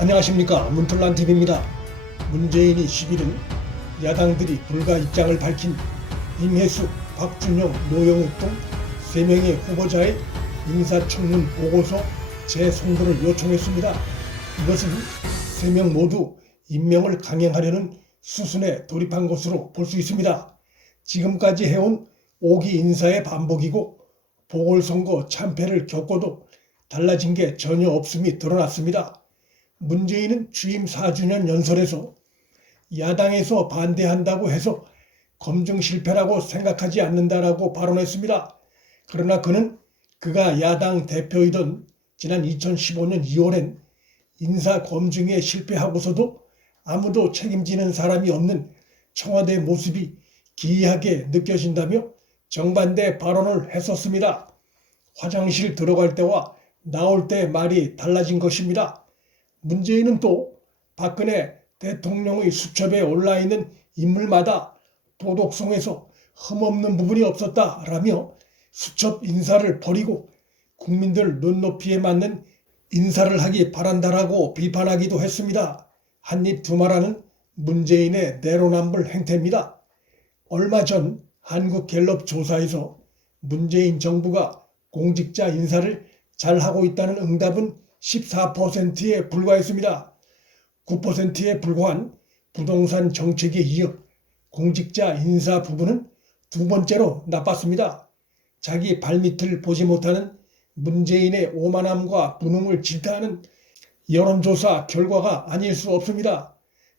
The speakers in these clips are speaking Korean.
안녕하십니까 문틀란TV입니다. 문재인이 10일은 야당들이 불가 입장을 밝힌 임혜수, 박준영, 노영욱 등 3명의 후보자의 인사청문 보고서 재송도를 요청했습니다. 이것은 3명 모두 임명을 강행하려는 수순에 돌입한 것으로 볼 수 있습니다. 지금까지 해온 5기 인사의 반복이고 보궐선거 참패를 겪고도 달라진 게 전혀 없음이 드러났습니다. 문재인은 취임 4주년 연설에서 야당에서 반대한다고 해서 검증 실패라고 생각하지 않는다라고 발언했습니다. 그러나 그는 그가 야당 대표이던 지난 2015년 2월엔 인사 검증에 실패하고서도 아무도 책임지는 사람이 없는 청와대 모습이 기이하게 느껴진다며 정반대 발언을 했었습니다. 화장실 들어갈 때와 나올 때 말이 달라진 것입니다. 문재인은 또 박근혜 대통령의 수첩에 올라 있는 인물마다 도덕성에서 흠없는 부분이 없었다라며 수첩 인사를 버리고 국민들 눈높이에 맞는 인사를 하기 바란다라고 비판하기도 했습니다. 한입 두말하는 문재인의 내로남불 행태입니다. 얼마 전 한국갤럽 조사에서 문재인 정부가 공직자 인사를 잘하고 있다는 응답은 14%에 불과했습니다. 9%에 불과한 부동산 정책에 이어 공직자 인사 부분은 두 번째로 나빴습니다. 자기 발밑을 보지 못하는 문재인의 오만함과 무능을 질타하는 여론조사 결과가 아닐 수 없습니다.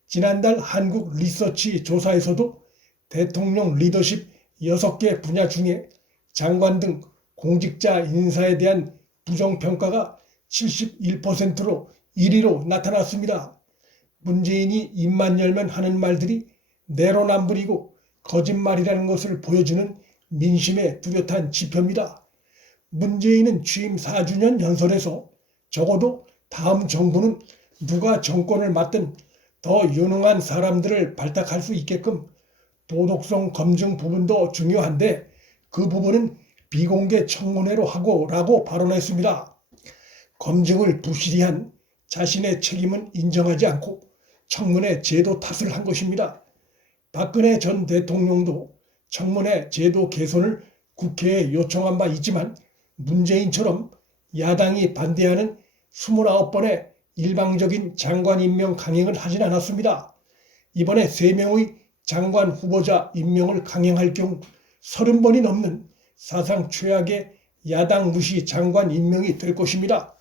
지난달 한국 리서치 조사에서도 대통령 리더십 6개 분야 중에 장관 등 공직자 인사에 대한 부정평가가 71%로 1위로 나타났습니다. 문재인이 입만 열면 하는 말들이 내로남불이고 거짓말이라는 것을 보여주는 민심의 뚜렷한 지표입니다. 문재인은 취임 4주년 연설에서 적어도 다음 정부는 누가 정권을 맡든 더 유능한 사람들을 발탁할 수 있게끔 도덕성 검증 부분도 중요한데 그 부분은 비공개 청문회로 하고 라고 발언했습니다. 검증을 부실히 한 자신의 책임은 인정하지 않고 청문회 제도 탓을 한 것입니다. 박근혜 전 대통령도 청문회 제도 개선을 국회에 요청한 바 있지만 문재인처럼 야당이 반대하는 29번의 일방적인 장관 임명 강행을 하진 않았습니다. 이번에 3명의 장관 후보자 임명을 강행할 경우 30번이 넘는 사상 최악의 야당 무시 장관 임명이 될 것입니다.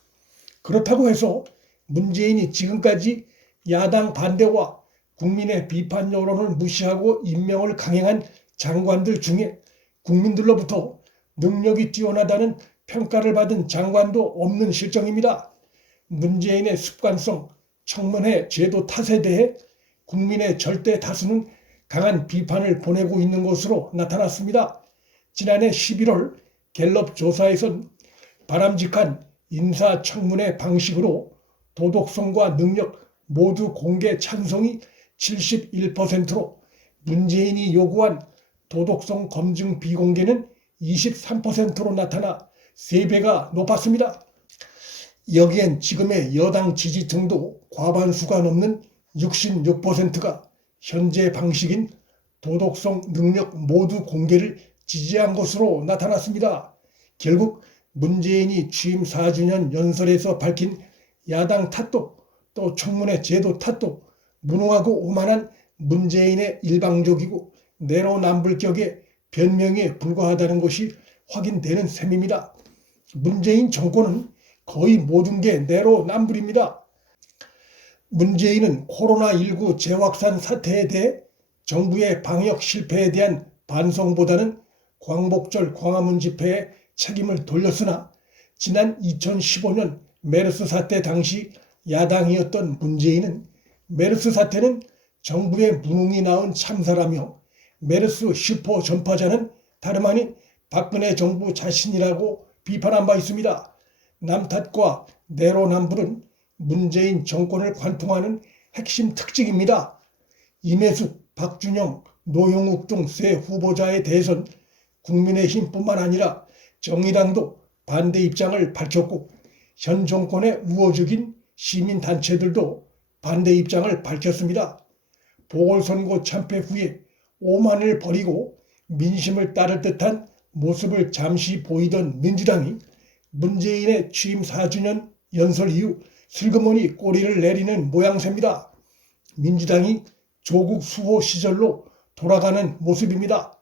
그렇다고 해서 문재인이 지금까지 야당 반대와 국민의 비판 여론을 무시하고 임명을 강행한 장관들 중에 국민들로부터 능력이 뛰어나다는 평가를 받은 장관도 없는 실정입니다. 문재인의 습관성 청문회 제도 탓에 대해 국민의 절대 다수는 강한 비판을 보내고 있는 것으로 나타났습니다. 지난해 11월 갤럽 조사에선 바람직한 인사청문회 방식으로 도덕성과 능력 모두 공개 찬성이 71%로 문재인이 요구한 도덕성 검증 비공개는 23%로 나타나 3배가 높았습니다. 여기엔 지금의 여당 지지 등도 과반수가 넘는 66%가 현재 방식인 도덕성 능력 모두 공개를 지지한 것으로 나타났습니다. 결국 문재인이 취임 4주년 연설에서 밝힌 야당 탓도 또 청문회 제도 탓도 무능하고 오만한 문재인의 일방적이고 내로남불격의 변명에 불과하다는 것이 확인되는 셈입니다. 문재인 정권은 거의 모든 게 내로남불입니다. 문재인은 코로나19 재확산 사태에 대해 정부의 방역 실패에 대한 반성보다는 광복절 광화문 집회에 책임을 돌렸으나 지난 2015년 메르스 사태 당시 야당이었던 문재인은 메르스 사태는 정부의 무능이 낳은 참사라며 메르스 슈퍼 전파자는 다름 아닌 박근혜 정부 자신이라고 비판한 바 있습니다. 남탓과 내로남불은 문재인 정권을 관통하는 핵심 특징입니다. 임혜숙, 박준영, 노영욱 등 세 후보자에 대해선 국민의힘뿐만 아니라 정의당도 반대 입장을 밝혔고 현 정권의 우호적인 시민단체들도 반대 입장을 밝혔습니다. 보궐선거 참패 후에 오만을 버리고 민심을 따를 듯한 모습을 잠시 보이던 민주당이 문재인의 취임 4주년 연설 이후 슬그머니 꼬리를 내리는 모양새입니다. 민주당이 조국 수호 시절로 돌아가는 모습입니다.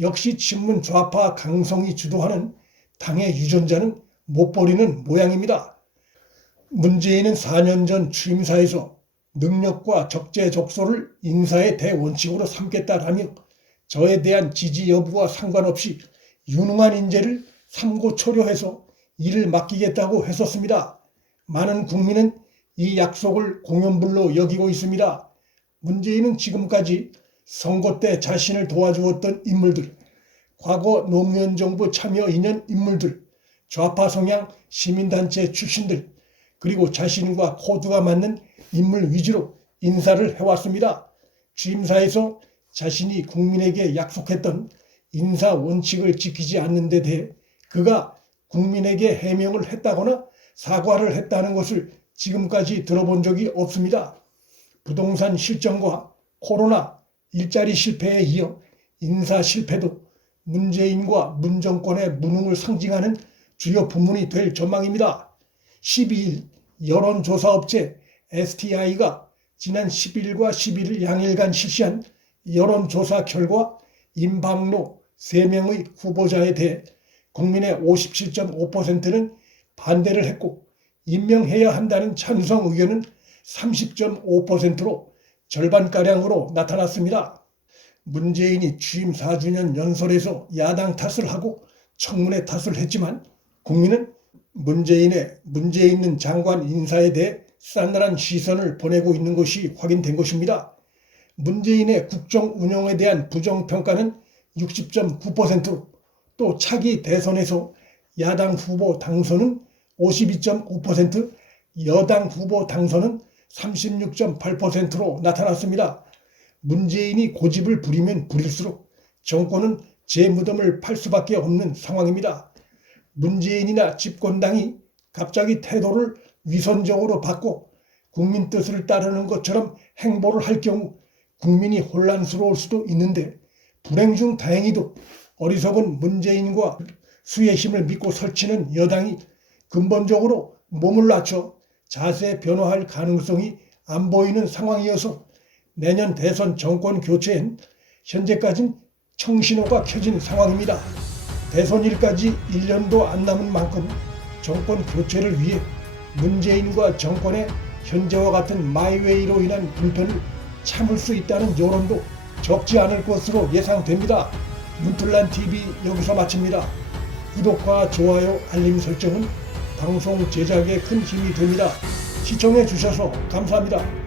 역시 친문 좌파 강성이 주도하는 당의 유전자는 못 버리는 모양입니다. 문재인은 4년 전 취임사에서 능력과 적재적소를 인사의 대원칙으로 삼겠다라며 저에 대한 지지 여부와 상관없이 유능한 인재를 삼고초려해서 일을 맡기겠다고 했었습니다. 많은 국민은 이 약속을 공연불로 여기고 있습니다. 문재인은 지금까지 선거 때 자신을 도와주었던 인물들, 과거 노무현 정부 참여 인연 인물들, 좌파 성향 시민단체 출신들, 그리고 자신과 코드가 맞는 인물 위주로 인사를 해왔습니다. 취임사에서 자신이 국민에게 약속했던 인사 원칙을 지키지 않는 데 대해 그가 국민에게 해명을 했다거나 사과를 했다는 것을 지금까지 들어본 적이 없습니다. 부동산 실정과 코로나 일자리 실패에 이어 인사 실패도 문재인과 문정권의 무능을 상징하는 주요 부문이 될 전망입니다. 12일 여론조사업체 STI가 지난 10일과 11일 양일간 실시한 여론조사 결과 임방로 3명의 후보자에 대해 국민의 57.5%는 반대를 했고 임명해야 한다는 찬성 의견은 30.5%로 절반가량으로 나타났습니다. 문재인이 취임 4주년 연설에서 야당 탓을 하고 청문회 탓을 했지만 국민은 문재인의 문제 있는 장관 인사에 대해 싸늘한 시선을 보내고 있는 것이 확인된 것입니다. 문재인의 국정 운영에 대한 부정평가는 60.9%로 또 차기 대선에서 야당 후보 당선은 52.5%, 여당 후보 당선은 36.8%로 나타났습니다. 문재인이 고집을 부리면 부릴수록 정권은 제 무덤을 팔 수밖에 없는 상황입니다. 문재인이나 집권당이 갑자기 태도를 위선적으로 바꿔 국민 뜻을 따르는 것처럼 행보를 할 경우 국민이 혼란스러울 수도 있는데 불행 중 다행히도 어리석은 문재인과 수의 힘을 믿고 설치는 여당이 근본적으로 몸을 낮춰 자세 변화할 가능성이 안 보이는 상황이어서 내년 대선 정권 교체엔 현재까진 청신호가 켜진 상황입니다. 대선일까지 1년도 안 남은 만큼 정권 교체를 위해 문재인과 정권의 현재와 같은 마이웨이로 인한 불편을 참을 수 있다는 여론도 적지 않을 것으로 예상됩니다. 문틀란 TV 여기서 마칩니다. 구독과 좋아요, 알림 설정은 방송 제작에 큰 힘이 됩니다. 시청해 주셔서 감사합니다.